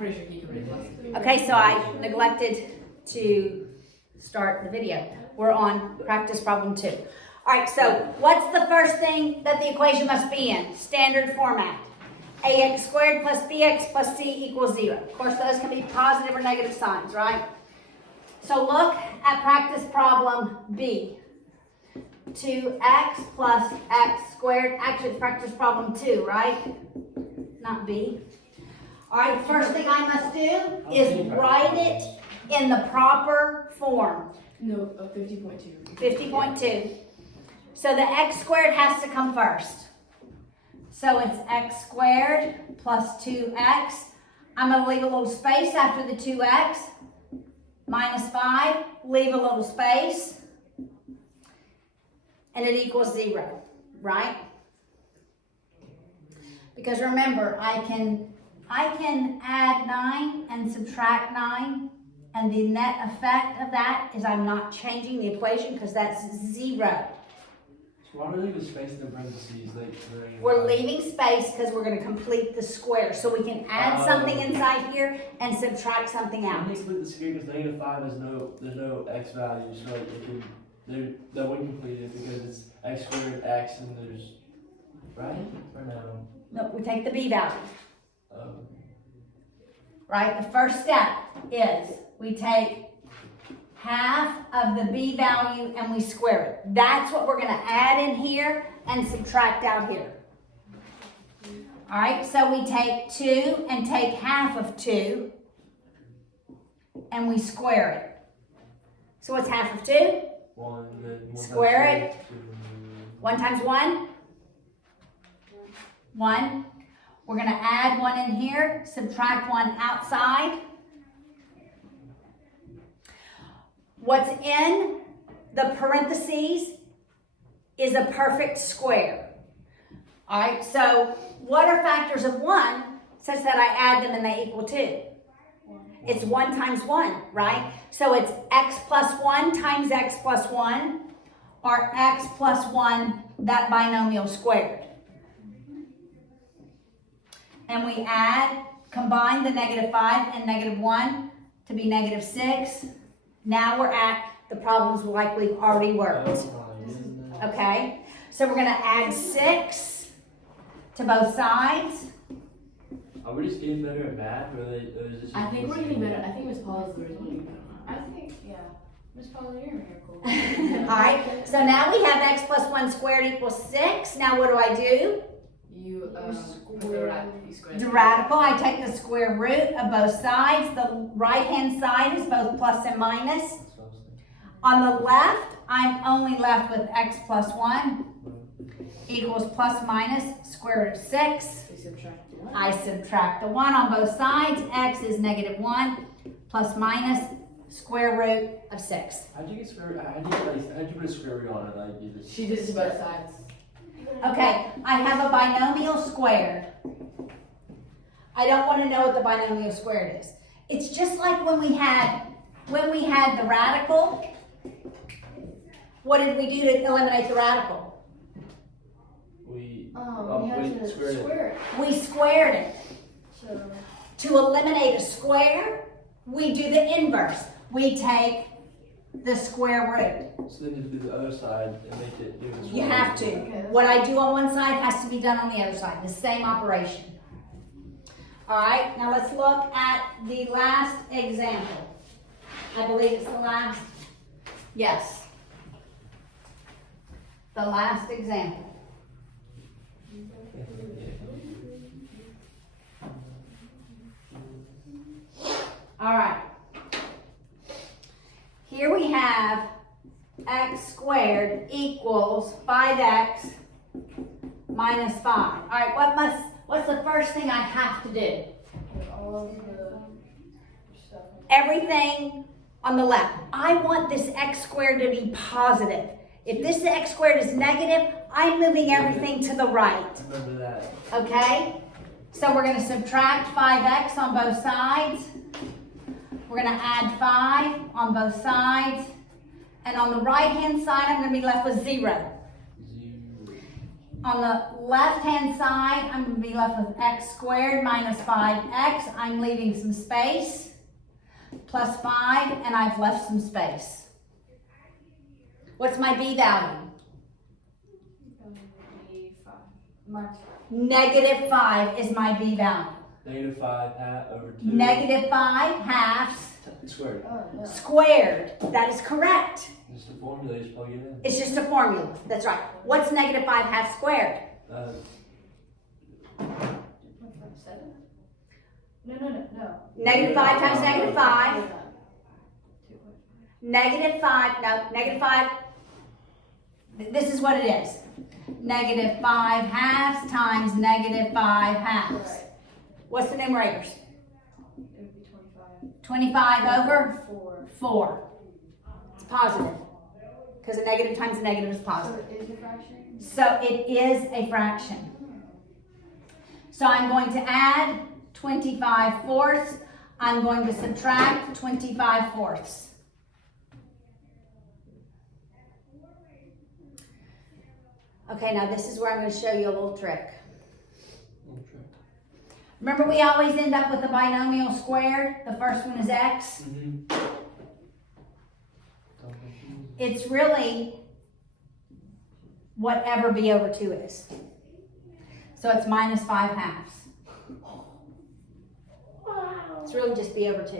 pretty sure he can read plus. Okay, so I neglected to start the video. We're on practice problem 2. All right, so what's the first thing that the equation must be in? Standard format. ax squared plus bx plus c equals 0. Of course, those can be positive or negative signs, right? So look at practice problem B. 2x plus x squared. Actually, it's practice problem 2, right? Not B. All right, first thing I must do is write it in the proper form. No, 50.2. 50.2. So the x squared has to come first. So it's x squared plus 2x. I'm going to leave a little space after the 2x. Minus 5. Leave a little space. And it equals 0, right? Because remember, I can add 9 and subtract 9. And the net effect of that is I'm not changing the equation because that's 0. So why do we leave a space in the parentheses? We're leaving space because we're going to complete the square. So we can add something inside here and subtract something out. When you complete the square, because negative 5 there's no x value, so like it can, that wouldn't complete it because it's x squared x and there's, right? Or no? No, we take the b value. Right? The first step is we take half of the b value and we square it. That's what we're going to add in here and subtract out here. All right, so we take 2 and take half of 2 and we square it. So what's half of 2? 1, then 1 Square times it. 2. 1 times 1? 1. We're going to add 1 in here, subtract 1 outside. What's in the parentheses is a perfect square. All right, so what are factors of 1 such that I add them and they equal 2? It's 1 times 1, right? So it's x plus 1 times x plus 1, or x plus 1, that binomial squared. And we combine the negative 5 and negative 1 to be negative 6. Now we're at the problems like we've already worked. Okay, so we're going to add 6 to both sides. Are we just getting better at math, or is this? I think we're getting better. I think Miss Paula's the reason getting better. I think, yeah. Miss Paula, you're a miracle. All right, so now we have x plus 1 squared equals 6. Now what do? You square The radical, I take the square root of both sides. The right-hand side is both plus and minus. On the left, I'm only left with x plus 1 equals plus minus square root of 6. I subtract the 1 on both sides. X is negative 1 plus minus square root of 6. How'd you put a square root on it? Like you just. She did it to both sides. Okay, I have a binomial squared. I don't want to know what the binomial squared is. It's just like when we had the radical. What did we do to eliminate the radical? We had to square it. We squared it. So To eliminate a square, we do the inverse. We take the square root. So then you do the other side and make it do this. You have to. Okay. What I do on one side has to be done on the other side. The same operation. All right, now let's look at the last example. I believe it's the last. Yes. The last example. All right. Here we have x squared equals 5x minus 5. All right, what's the first thing I have to do? all of the stuff. Everything on the left. I want this x squared to be positive. If this x squared is negative, I'm moving everything to the right. Remember that. Okay? So we're going to subtract 5x on both sides. We're going to add 5 on both sides. And on the right-hand side, I'm going to be left with 0. On the left-hand side, I'm gonna be left with x squared minus 5x. I'm leaving some space. Plus 5, and I've left some space. What's my b value? Mark. Negative 5 is my b value. Negative 5 half over 2. Negative 5 halves Squared. Oh, no. squared. That is correct. Just the formula, you just plug it in. It's just a formula. That's right. What's negative 5 halves squared? 2.57? No. Negative 5 times negative 5. 2.5. Negative 5, no, negative 5. This is what it is. Negative 5 halves times negative 5 halves. Right. What's the numerators? It would be 25. 25 over 4. 4. It's positive. Because a negative times a negative is So positive. it is a fraction? So it is a fraction. So I'm going to add 25 fourths. I'm going to subtract 25 fourths. Okay, now this is where I'm going to show you a little trick. Remember, we always end up with a binomial squared. The first one is x. It's really whatever b over 2 is. So it's minus 5 halves. Wow. It's really just b over 2.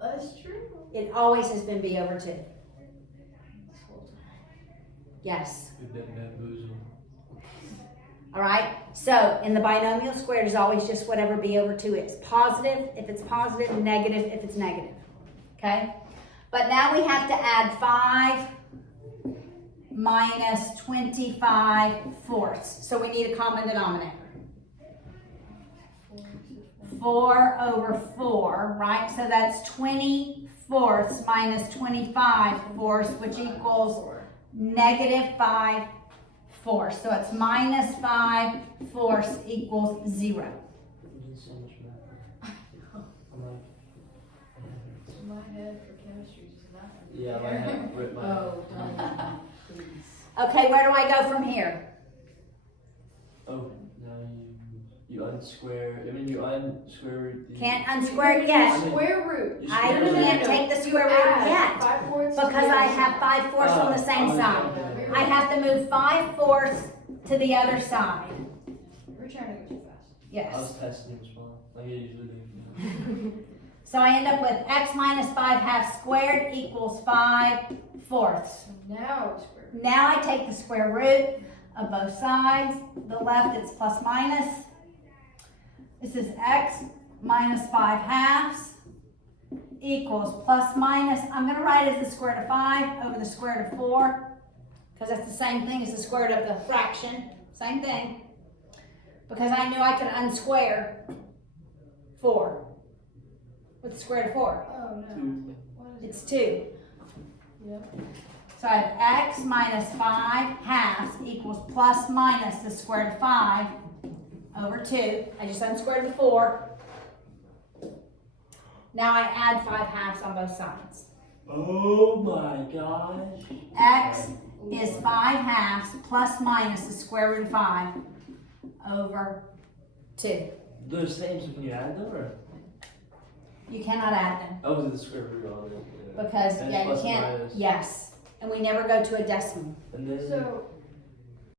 That's true. It always has been b over 2. Yes. We've been bamboozled. All right. So in the binomial squared is always just whatever b over 2 is. Positive if it's positive, negative if it's negative. Okay? But now we have to add 5 minus 25 fourths. So we need a common denominator. 4 over 4, right? So that's 20 fourths minus 25 fourths, which equals negative 5 fourths. So it's minus 5 fourths equals 0. We did so much math. I'm like, My head for chemistry is not. yeah, my head ripped my head. Oh, don't, please. Okay, where do I go from here? Oh, now you unsquare. I mean, you unsquare root the. Can't unsquare it yet. Square root. You I square root can't it. take the You square root add yet 5 fourths because to the I other have side. 5 fourths on the same side. I have to move 5 fourths to the other side. We're trying to go too fast. I Yes. was testing as well. Like I usually do. So I end up with x minus 5 halves squared equals 5 fourths. So now it's square root. Now I take the square root of both sides. The left it's plus minus. This is x minus 5 halves equals plus minus. I'm going to write it as the square root of 5 over the square root of 4 because that's the same thing as the square root of the fraction. Same thing. Because I knew I could unsquare 4 with the square root of 4. Oh no. 2. What is It's 2. Yep. So I have x minus 5 halves equals plus minus the square root of 5 over 2. I just unsquared the 4. Now I add 5 halves on both sides. Oh my gosh. X is 5 halves plus minus the square root of 5 over 2. They're the same, so can you add them or? You cannot add them Oh, was it the square root on it? Yeah. because, And yeah, you plus can't. minus. Yes. And we never go to a decimal. And then So